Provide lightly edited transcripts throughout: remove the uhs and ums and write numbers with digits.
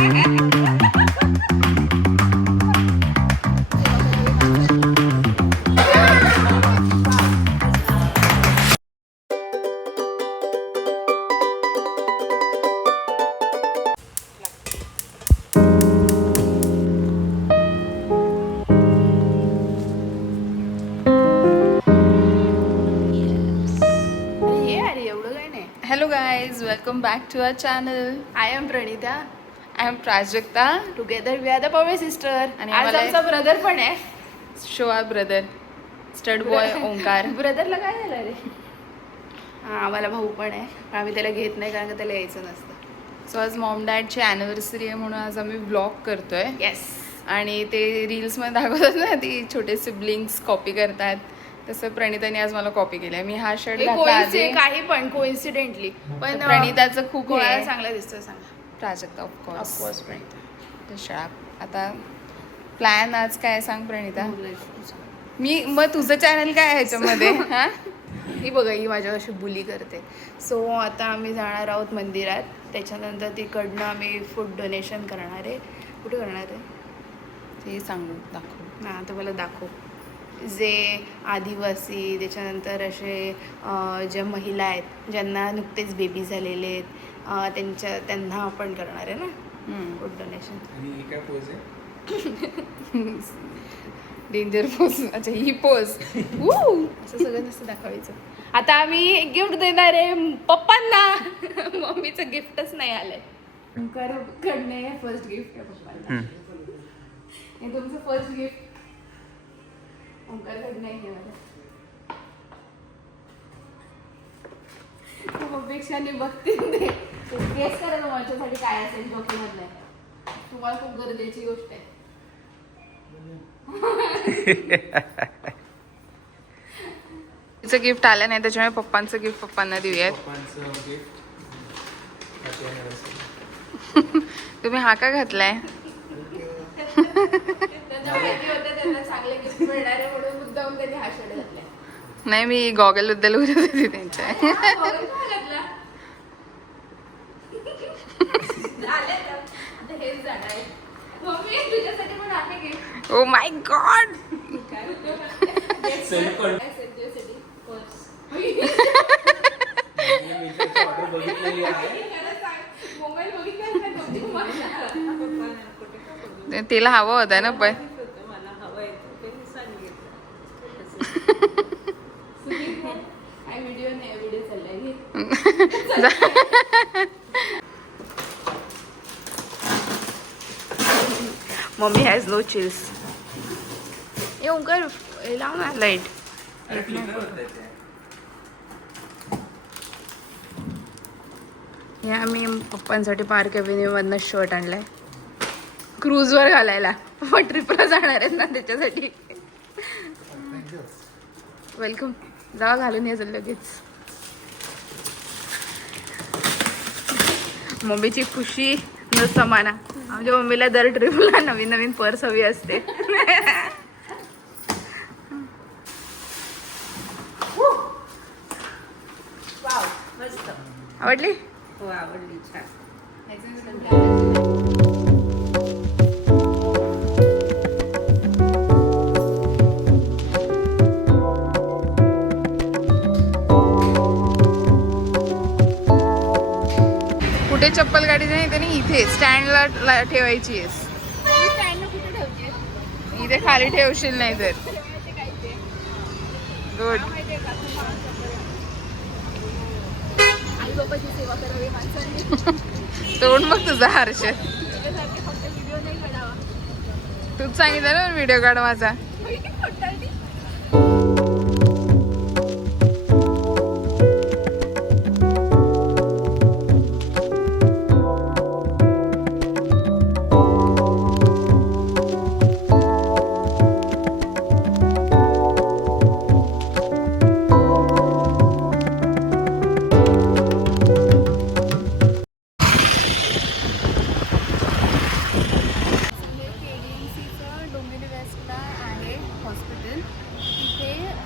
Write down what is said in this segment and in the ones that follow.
Hello guys, welcome back to our channel. I am Pranita. I am Prajakta. Together we are the Pawळे sister. आणि आज आम्हाला- आमचा brother पण आहे. Show our brother, stud boy Omkar. ब्रदरला काय झालं रे? हा आम्हाला भाऊ पण आहे. पण आम्ही त्याला घेत नाही कारण का त्याला यायचं नसतं. सो आज मॉम डॅडची अॅनिव्हर्सरी आहे म्हणून आज आम्ही ब्लॉग करतोय. येस. आणि ते रील्समध्ये दाखवतात ना, ती छोटे सिबलिंग्स कॉपी करतात, तसं प्रणिताने आज मला कॉपी केलंय. मी हा शर्ट घातला आधी. काही पण कोइन्सिडेंटली पण प्रणिताचं खूप कोणाला हे चांगला दिसतोय सांगा. प्राजक्ता ऑफकोर्स. ऑफकोर्स प्रणिता. शाळा आता प्लॅन आज काय सांग प्रणिता. मग तुझं चॅनल काय आहे ह्याच्यामध्ये? हा ही बघा ही माझ्याशी बुली करते. सो आता आम्ही जाणार आहोत मंदिरात. त्याच्यानंतर तिकडनं आम्ही फूड डोनेशन करणार आहे. कुठे करणार आहे ते सांगू दाखव ना तर मला दाखव. जे आदिवासी त्याच्यानंतर असे ज्या महिला आहेत ज्यांना नुकतेच बेबी झालेले आहेत त्यांना आपण करणार आहे ना फूड डोनेशन. Danger pose. अच्छा ही पोज. असं सगळं नसतं दाखवायचं. आता आम्ही गिफ्ट देणार आहे पप्पांना. मम्मीचं गिफ्टच नाही आलंय. कडने फर्स्ट गिफ्ट आहे पप्पांना. हे तुमचं फर्स्ट गिफ्ट ओंकारकडे नाही आहे मला. मम्मीपेक्षा बघते ते गेस करा माझ्यासाठी काय असेल डॉक्युमेंट. तुम्हाला खूप गरजेची गोष्ट आहे. तिचं गिफ्ट आलं नाही त्याच्यामुळे पप्पांचं गिफ्ट पप्पांना देऊयात. तुम्ही हा का घातलाय? त्यांना माहिती होतं त्यांना चांगले गिफ्ट मिळणार आहे म्हणून मुद्दाम त्यांनी हा शर्ट घातलाय. नाही मी गॉगल बद्दल बोलत होती त्यांच्या. हेच जाणार आहे मम्मी तुझ्यासाठी पण आहे गिफ्ट. Oh my God. तिला हवं होतं ना पण. व्हिडिओ नाही व्हिडिओ चाललाय. Mummy has no chills. ए ओंकार लाव ना लाईट. हे आम्ही पप्पांसाठी पार्क अव्हेन्यूमधनं शर्ट आणलाय क्रूजवर घालायला. ट्रिपला जाणार आहेत ना त्याच्यासाठी. वेलकम. जावा घालून ये लगेच. मम्मीची खुशी न समाना. आमच्या मम्मीला दर ट्रिपला नवीन नवीन पर्स हवी असते. आवडली? हो आवडली. छान. कुठे चप्पल गाडी नाही त्याने इथे स्टँडला ठेवायची आहेस. कुठे ठेवते? इथे खाली ठेवशील नाही तर. गुड. आई बाबाची सेवा करावी माणसांनी. तोंड मग तुझा हर्ष. तुझ्यासारखे फक्त व्हिडिओ नाही काढावा. तूच सांगितलं ना व्हिडिओ काढ माझा.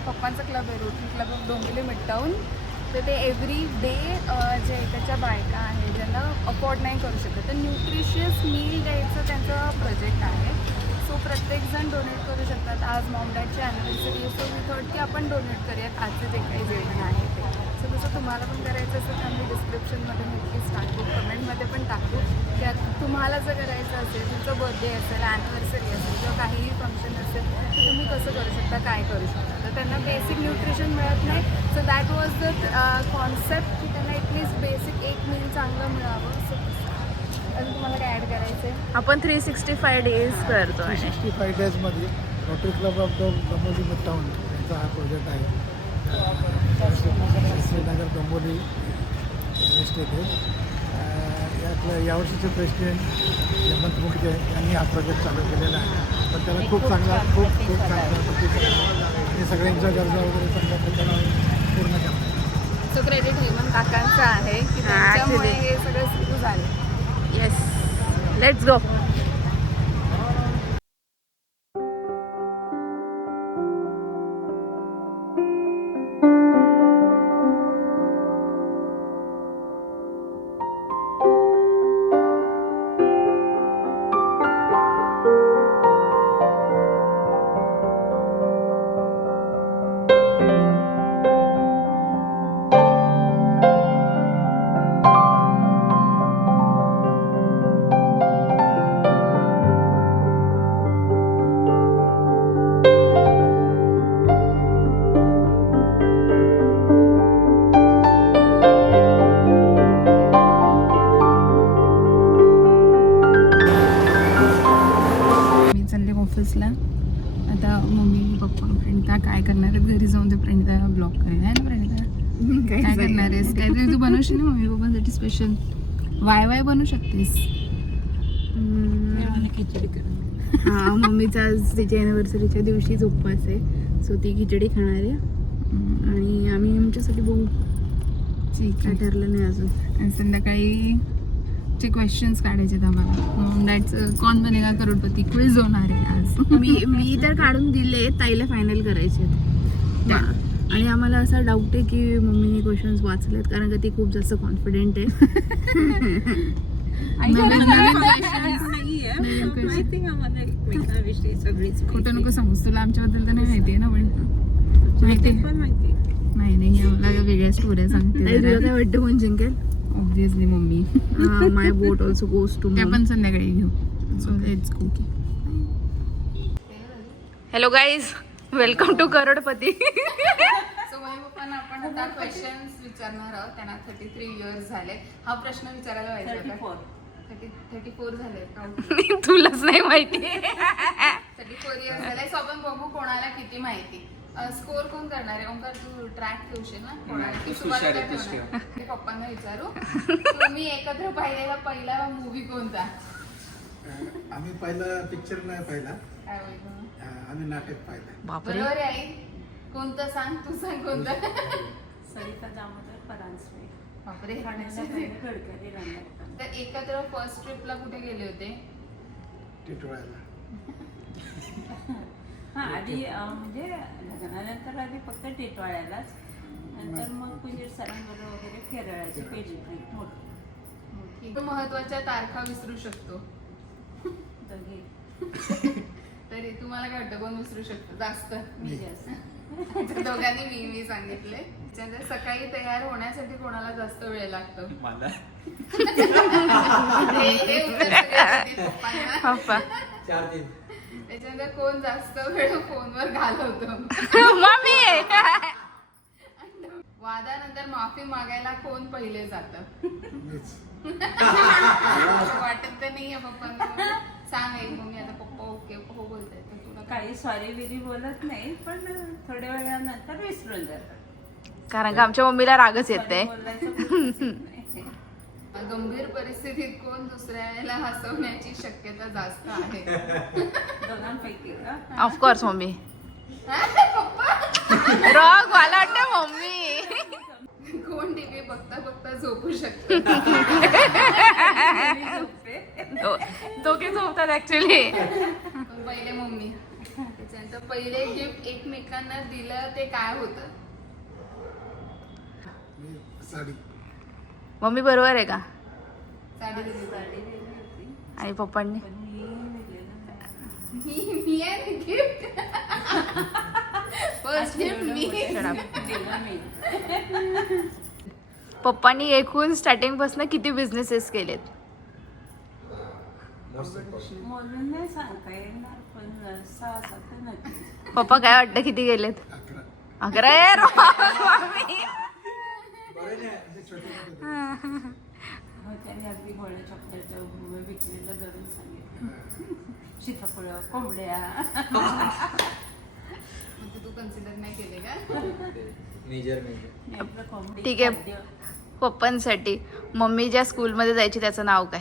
पप्पांचा क्लब आहे रोटरी क्लब ऑफ डोंबिवली मिडटाऊन. तर ते एव्हरी डे जे त्याच्या बायका आहेत ज्यांना अफोर्ड नाही करू शकत तर न्यूट्रिशियस मील द्यायचं त्यांचं प्रोजेक्ट आहे. सो प्रत्येकजण डोनेट करू शकतात. आज मॉम डॅडची ॲनिव्हर्सरी सो मी थॉट की आपण डोनेट करूयात आजचं जे काही जेवण आहे ते. सो तसं तुम्हाला पण करायचं असेल तर आम्ही डिस्क्रिप्शनमध्ये नक्कीच टाकू, कमेंटमध्ये पण टाकू की तुम्हाला जर करायचं असेल, तुमचं बर्थडे असेल, ॲनिव्हर्सरी असेल किंवा काहीही फंक्शन असेल तर तुम्ही कसं करू शकता, काय करू शकता. तर त्यांना बेसिक न्यूट्रिशन मिळत नाही. So that was the concept की त्यांना ॲटलिस्ट बेसिक एक मील चांगलं मिळावं. सो अजून तुम्हाला काय ॲड करायचं आहे? आपण 365 डेज करतो आणि 365 डेजमध्ये Rotary Club of Dombivli Midtown यांचा हा प्रोजेक्ट आहे. श्रीनगर डोंबिवली इस्टेट आहे. यातलं यावर्षीचे प्रेसिडेंट हेमंत मुखर्जी यांनी हा प्रोजेक्ट चालू केलेला आहे. पण त्याला खूप चांगला खूप चांगला प्रतिसाद आणि सगळ्यांच्या गरजा वगैरे चांगल्या प्रकारे पूर्ण करतात. सो क्रेडिट हेमंत काकांचं आहे की त्यांच्यामुळे हे सगळं सुरू झालं. Yes, let's go. ऑफिसला आता मम्मी पप्पा प्रणिता काय करणार आहेत घरी जाऊन ते प्रणिता ब्लॉग करेल आहे ना. प्रणिता काय करणार आहेस? काहीतरी तू बनवशील ना मम्मी पप्पांसाठी स्पेशल. वाय बनवू शकतेस. खिचडी कर. हा, मम्मीचा आज तिच्या अॅनिव्हर्सरीच्या दिवशीच उपवास आहे. सो ती खिचडी खाणार आहे आणि आम्ही आमच्यासाठी बघू. ठीक काय आहे. ठरलं नाही अजून. आणि संध्याकाळी चे क्वेश्चन्स काढायचे आहेत आम्हाला. दॅट्स कौन बनेगा करोडपती क्विज होणार आहे आज. मी तर काढून दिले, ताईला फायनल करायचे आणि आम्हाला असा डाऊट आहे की मम्मीने क्वेश्चन्स वाचलेत कारण का ती खूप जास्त कॉन्फिडेंट आहे. खोटं नको सांगूस, तुला आमच्याबद्दल तर नाही माहिती आहे ना. पण माहिती नाही आम्हाला वेगळ्या स्टोऱ्या सांगते. तुला काय वाटतं कोण जिंकेल? Obviously mummy. My vote also goes to. ते आपण संध्याकाळी घेऊ. So let's go. Hello guys, welcome to Crorepati. सो मम्मी पप्पांना आपण आता क्वेश्चन्स विचारणार आहोत. त्यांना 33 इयर्स झाले. हा प्रश्न विचारायला पाहिजे होता. 34 झाले. तुलाच नाही माहिती. 34 इयर्स झाले. सो आपण बघू कोणाला किती माहिती. स्कोर कोण करणार आहे? ओंकार तू ट्रॅक ठेवशील ना कोणाला? तू सुरुवात ठेवणार. ते पप्पांना विचारू. तुम्ही एकत्र पाहिलेला पहिला मूवी कोणता? आम्ही पहिला पिक्चर नाही पाहिला, काय बोलतो? आम्ही नाटक पाहिलं. बापरे. बरोबर आहे आई. कोणतं सांग, तू सांग कोणतं. सरिता दामोदर परांजपे. बापरे. गडकरी तर एकत्र फर्स्ट ट्रिपला कुठे गेले होते? टिटवाळ्याला. हा, आधी म्हणजे लग्नानंतर आधी फक्त टिटवाळ्यालाच, नंतर मग कुंजीर सरांबरोबर वगैरे केरळाची पहिली ट्रिप मोठी. महत्वाच्या तारखा विसरू शकतो. दोघे तरी तुम्हाला काय वाटतं कोण विसरू शकतो जास्त? मी जास्त. दोघांनी मी सांगितले. त्याच्यानंतर सकाळी तयार होण्यासाठी कोणाला जास्त वेळ लागतो? मला हे उत्तर सगळे देतील पप्पांना. पप्पा. 4-3. त्याच्यानंतर कोण जास्त वेळ फोनवर घालवतो? मम्मी. वादानंतर माफी मागायला कोण पहिले जातं? मीच. वाटत तर नाहीये पप्पांना. सांग एक मम्मी. आता पप्पा ओके हो बोलताय तर तुला काय? काही सॉरी बिरी बोलत नाही, पण थोड्या वेळानंतर विसरून जातात. कारण का आमच्या मम्मीला रागच येते. बोलायचं बोलतच नाही. गंभीर परिस्थितीत कोण दुसऱ्याला हसवण्याची शक्यता जास्त आहे? दोघांपैकी का? Of course mummy. रॉग मला वाटतं मम्मी. कोण टीव्ही बघता बघता झोपू शकतो? दोघे झोपतात ऍक्च्युली. पहिले मम्मी. त्याच्यानंतर पहिले गिफ्ट एकमेकांना दिलं ते काय होतं? मी साडी. मम्मी बरोबर आहे का? साडी दिली. साडी दिली होती आणि पप्पांनी पण मी दिलेलं नाही. मी आहे गिफ्ट. फर्स्ट गिफ्ट मी. दिलं मी. पप्पांनी एकूण स्टार्टिंग पासून किती बिझनेसेस केलेत? मोजून नाही सांगता येणार पण 6-7 नक्की. पप्पा काय वाटतं किती गेलेत? 11. 11 यार मम्मी. मग त्याने अगदी गोळ्या चॉकलेटच्या विक्रीला धरून सांगितलं. सीताफळं, कोंबड्या. तू कन्सिडर नाही केले का? मी आपलं कोंबडी ठीक आहे. खाद्य. पप्पांसाठी मम्मी ज्या स्कूलमध्ये जायची त्याचं नाव काय?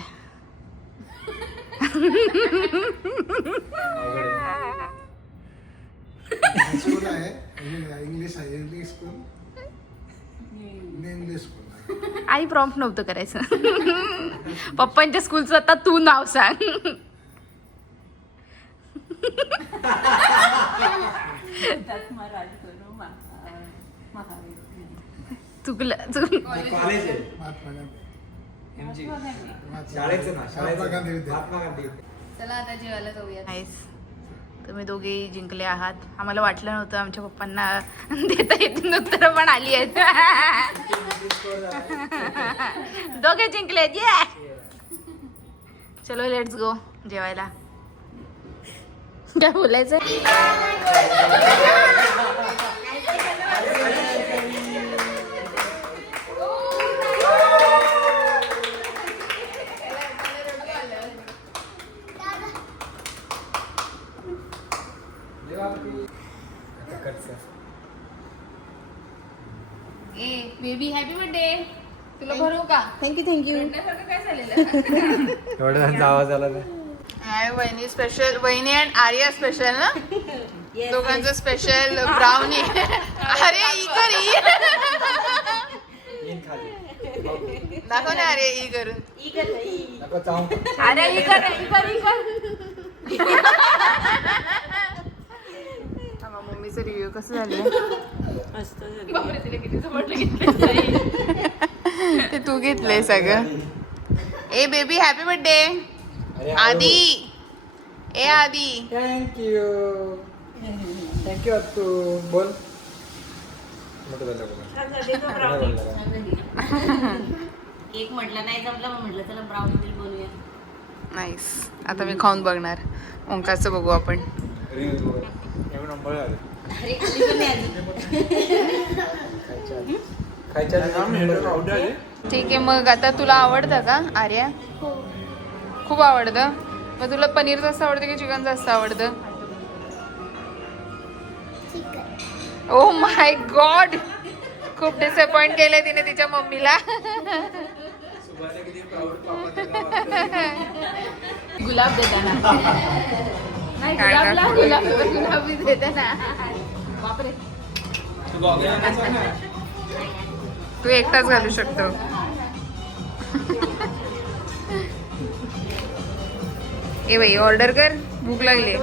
स्कूल आहे इंग्लिश आहे. English school. English school. आई प्रॉम्प्ट नव्हतं करायचं. पप्पांच्या स्कूलचं आता तू नाव सांग. हुतात्मा राजगुरू महावीर. चुकलं महात्मा गांधी. महात्मा गांधी विद्यालय. चला आता जेवायला जाऊया. नाईस. तुम्ही दोघे जिंकले आहात. आम्हाला वाटलं नव्हतं आमच्या पप्पांना देता येतील उत्तर पण आली आहेत. दोघे जिंकलेत. ये चलो लेट्स गो जेवायला. काय बोलायचं? Baby happy birthday. तुला भरू का? थँक्यू रडण्यासारखं काय झालेलं? एवढा आवाज आला हाय वहिनी स्पेशल. वहिनी अँड आर्या स्पेशल ना? दोघांचं स्पेशल ब्राउनी. अरे ई कर ई. दाखव ना अरे ई करून. अरे ई कर ई कर ई कर. मम्मीचं रिव्ह्यू कसं झालं? बापरे, तिला किती जबरदस्त घेतलं. ते तू घेतलंय सगळं. ए बेबी हॅपी बर्थडे. आदी ए आदी. थँक्यू अत्तू. बोल. केक म्हटलं नाही जमलं मग म्हटलं चला ब्राउनी बिल बनवूया. नाईस. आता मी खाऊन बघणार. ओंकारचं बघू आपण. अरे खाली पण नाही आली. ठीक आहे मग आता तुला आवडतं का आर्या? खूप आवडतं. मग तुला पनीर जास्त आवडतं की चिकन जास्त आवडतं? Oh my God. खूप डिसअपॉइंट केलंय तिने तिच्या मम्मीला. गुलाब देताना नाही, काय गुलाबला काय? गुलाबी देताना. बापरे. तू एकटाच घालू शकतो. ए बाई ऑर्डर कर. भूक लागली.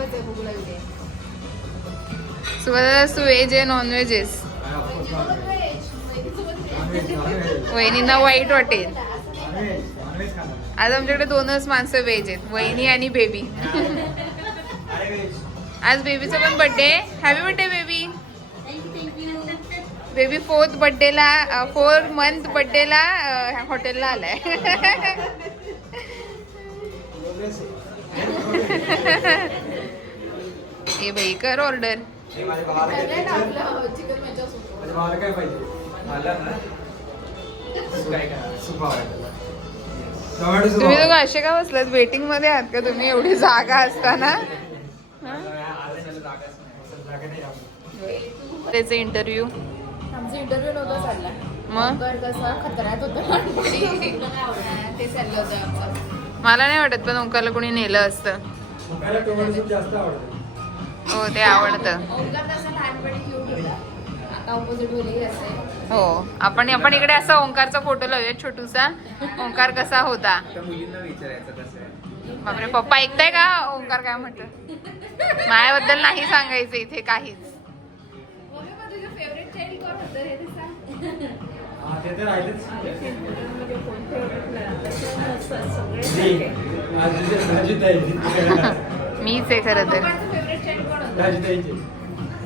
सुबह तू व्हेज आहे नॉन व्हेज आहेस? वहिनींना वाईट वाटेल. आज आमच्याकडे 2च माणसं व्हेज आहेत, वहिनी आणि बेबी. आज बेबीचा पण birthday. Happy birthday baby. Baby 4th बर्थडेला 4 मंथ बर्थडेला हॉटेलला आलाय. ए बाई कर ऑर्डर. तुम्ही दोघं असे का बसलात? वेटिंग मध्ये आहात का तुम्ही एवढी जागा असताना? त्याचे इंटरव्ह्यू आमचा इंटरव्ह्यू नव्हता चालला. मग तर कसं खतऱ्यात होतं. ते चाललं होतं आमचं. मला नाही वाटत पण ओंकारला कोणी नेलं असतं. जास्त आवडतं. हो ते आवडतं. ओंकार तसा लहानपणी क्यूट होता. आता ऑपोजिट मध्ये असेल. हो आपण इकडे असा ओंकारचा फोटो लावूया छोटूसा. ओंकार कसा होता? त्या मुलींना विचारायचं कसं आहे. बापरे पप्पा ऐकताय का ओंकार काय म्हणतात? माझ्याबद्दल नाही सांगायचं इथे काहीच. तुझं फेवरेट चाइल्ड कोण होतं रे ते सांग. ते तर राहिलेच. म्हणजे कोणते ओळखलं तसं नसतं सगळे राजूताईची. मीच आहे खरं तर. फेवरेट चॅट कोण होतं? राजूताईची.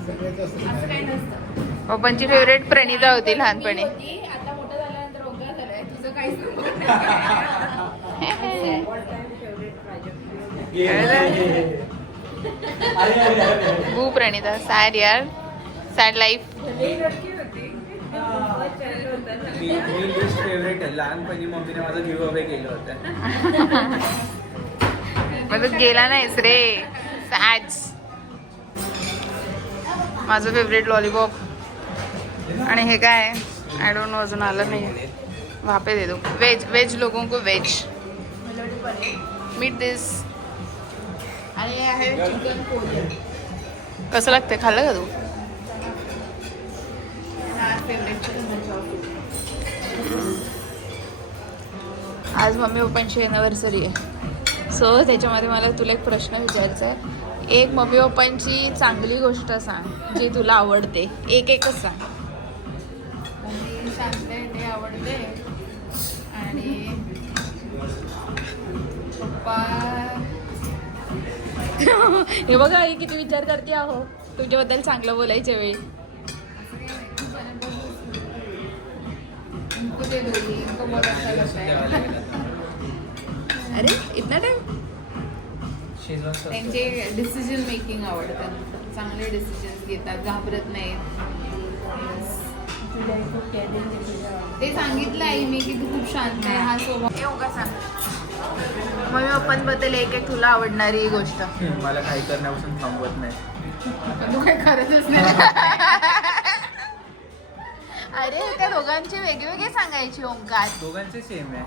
सगळ्यात जास्त असं काही नसतं. पप्पांची फेवरेट प्रणिता होती लहानपणी. मी होती, आता मोठं झाल्यानंतर ओंकार झालाय. तुझं काहीच नाही. बू प्रणिता सॅड यार, सॅड लाईफ. मी लिस्ट फेवरेट आहे. लहानपणी मम्मीने माझं गिव्ह अवे केलं होतं. माझं गेला नाहीस रे, सॅड्स. माझं फेवरेट लॉलीपॉप. आणि हे काय आय डोंट नो, अजून आलं नाही. वापे दे दो. वेज वेज लोगों को वेज. मीट दिस. आणि हे आहे चिकन कोरियन. कसं लागतंय, खाल्लं का तू? हा फेवरेट आज मम्मी पप्पांची एनिव्हर्सरी आहे, सो त्याच्यामध्ये मला तुला एक प्रश्न विचारायचा आहे. एक मम्मी पप्पांची चांगली गोष्ट सांग जी तुला आवडते. एकच सांग. मम्मी शांत आहे ते आवडते. आणि पप्पा हे बघा आई किती विचार करते आहो तुझ्याबद्दल चांगलं बोलायच्या वेळी. इनको दे दोगी, इनको बहुत अच्छा लगता है. अरे इतना टाइम. Schezwan sauce. त्यांचे डिसिजन मेकिंग आवडतं. चांगले डिसिजन्स घेतात, घाबरत नाहीत. ते सांगितलं आई मी की तू खूप शांत आहे, हा स्वभाव. मम्मी पप्पांबद्दल एक तुला आवडणारी गोष्ट. मला काही करण्यापासून थांबवत नाही. तू काय करतच नाही. अरे त्या दोघांचे वेगवेगळे सांगायचे ओंकार. दोघांचे सेम आहे.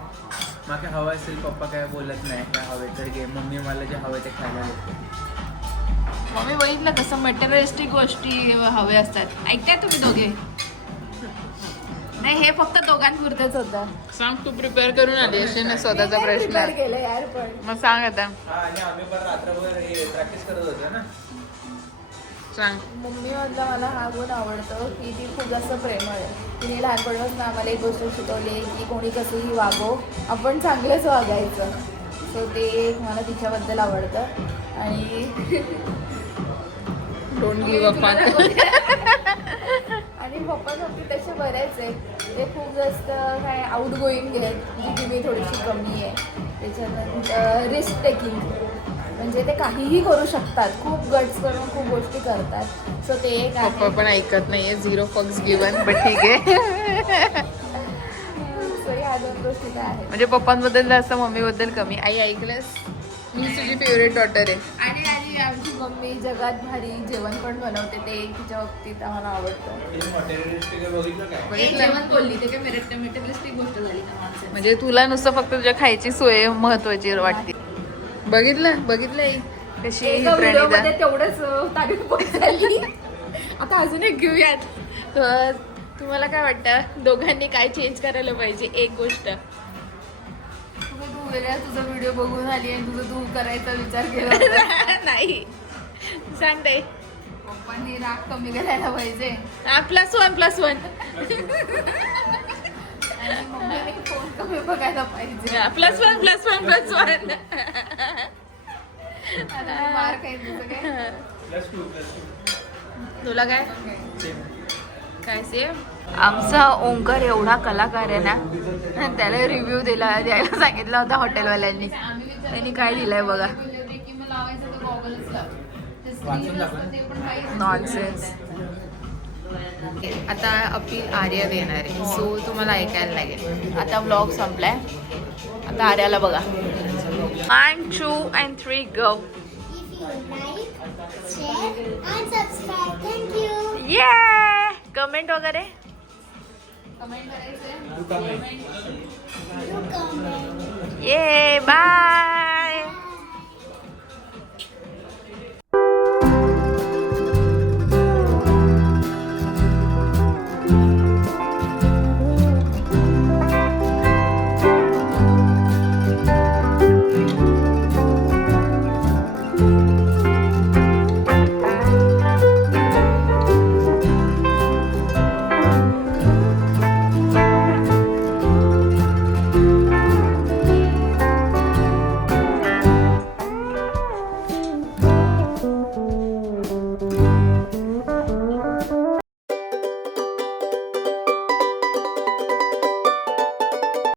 मला काय हवं असेल पप्पा काय बोलत नाही, काय हवे तर घे. मम्मी मला जे हवं ते खायला देते. मम्मी बघितलं कसं मटेरियलिस्टिक गोष्टी हवे असतात. ऐकताय तुम्ही दोघे? नाही, हे फक्त दोघांपुरतच होतं. सांग, तू प्रिपेअर करून आली असे ना स्वतःचा प्रश्न. केलं यार पण. मग सांग आता, हा, आणि आम्ही पण रात्रभर प्रॅक्टिस करत होतो ना. सांग. मम्मी मधला मला हा गुण आवडतो की ती खूप जास्त प्रेमळ आहे. तिने लहानपणापासून आम्हाला एक गोष्ट शिकवली की कोणी कसंही वागो, आपण चांगलंच वागायचं. सो ते एक मला तिच्याबद्दल आवडतं. आणि डोंट गिव्ह अप. आणि पप्पाच्या बाबतीत तसे बरेच आहेत. ते खूप जास्त काय आउट गोईंग आहेत, जी की मी थोडीशी कमी आहे. त्याच्यानंतर रिस्क टेकिंग, म्हणजे ते काहीही करू शकतात. खूप गट्स करून खूप गोष्टी करतात. सो ते एक पप्पा आहे. पण ऐकत नाहीये. 0 फक्स गिवन, बट ठीक आहे. सो ह्या दोन गोष्टी काय आहेत. म्हणजे पप्पांबद्दल जास्त, मम्मीबद्दल कमी. आई ऐकलंस, मी तुझी फेवरेट डॉटर आहे. आणि आणि आमची मम्मी जगात भारी जेवण पण बनवते. ते तिच्या बाबतीत आम्हाला आवडतं. बघितलं काय? एक जेवण बोलली ते काय मेटेरियलिस्टिक गोष्ट झाली का माणसाची. म्हणजे तुला नुसतं फक्त तुझ्या खायची सोय महत्वाची वाटते. बघितलं आई कशी ही एका व्हिडिओमध्ये प्रणिता. तेवढंच तारीफ पण झाली. आता अजून एक घेऊयात. तर तुम्हाला काय वाटतं, दोघांनी काय चेंज करायला पाहिजे? एक गोष्ट. तू वेगळा तुझा व्हिडिओ बघून आली आणि तुझं तू करायचा विचार केला होता. नाही, सांग ताई. पप्पांनी राग कमी करायला पाहिजे. +1 आणि मम्मीने फोन कमी बघायला पाहिजे. +1 आता मार्क आहे तुझं काय. तुला काय काय सेम. आमचा ओंकार एवढा कलाकार आहे ना, त्याला रिव्ह्यू द्यायला सांगितला होता हॉटेलवाल्यांनी. त्यांनी काय दिलंय बघा. की मला लावायचं तर गॉगलच लाव. ते वाचून दाखव. ते पण माहिती नॉनसेन्स. आता अपील आर्या देणार आहे, सो तुम्हाला ऐकायला लागेल. आता ब्लॉग संपलाय, आता आर्याला बघा. 1 2 and 3 go. If you like, share and subscribe. Thank you. Yeah! Comment वगैरे. कमेंट करायचं. तू का नाही? You comment. ये बाय.